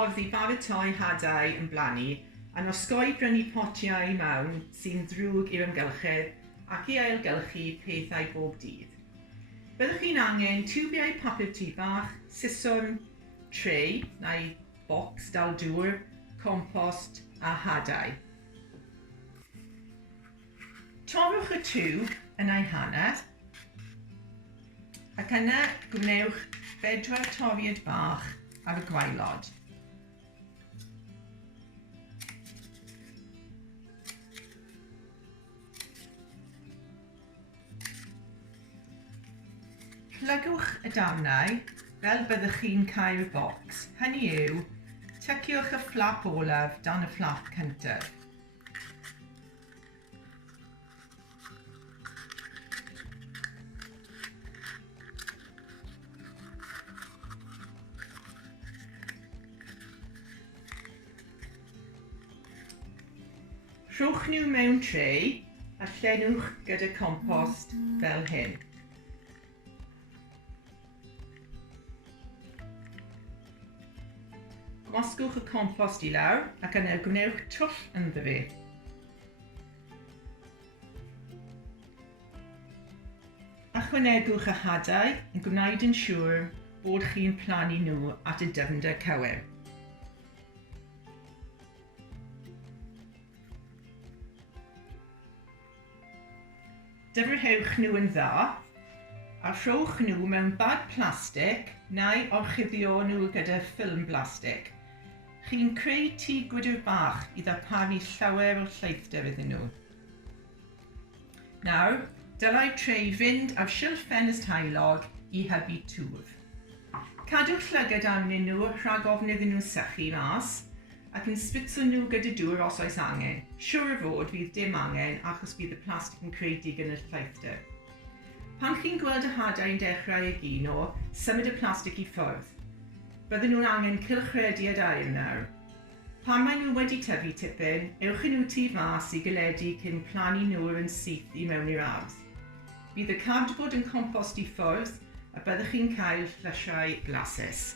hyfforddi Paratoi Hadau yn blannu a osgoi brynu potiau mewn sy'n ddrwg i'r amgylchedd ac i ailgylchu pethau bob dydd. Byddwch chi'n angen tiwbiau papur tŷ bach, siswrn, tray neu bocs dal dŵr, compost a hadau. Torrwch y tiwb yn ei hanner ac yna gwnewch 4 toriad bach ar y gwaelod. Plygwch y darnau fel byddwch chi'n cau'r bocs. Hynny yw, tyciwch y fflap olaf dan y fflap cyntaf. Rhowch nhw mewn tray a llenwch gyda compost fel hyn. Gwasgwch y compost i lawr ac yna gwnewch twll ynddo fi. Ychwanegwch y hadau yn gwneud yn siŵr bod chi'n plannu nhw at y dyfnder cywir. Dyfrhewch nhw yn dda a rhowch nhw mewn bag plastig neu orchuddio nhw gyda ffilm plastig. Chi'n creu tŷ gwydr bach i ddarparu llawer o lleithder iddyn nhw. Nawr, dylai'r tray fynd ar silff ffenest heulog i hybu twf. Cadwch llygad arnyn nhw rhag ofn iddyn nhw sychu mas ac yn sbitso nhw gyda dŵr os oes angen. Siŵr o fod fydd dim angen achos bydd y plastig yn creu digon o lleithder. Pan chi'n gweld y hadau'n dechrau egino, symud y plastig i ffwrdd. Bydden nhw'n angen cylchredu air nawr. Pan maen nhw wedi tyfu tipyn, ewch nhw tu fas i galedu cyn plannu nhw yn syth i mewn i'r ardd. Bydd y cardboard yn compost i ffwrdd a byddwch chi'n cael llysiau blasus.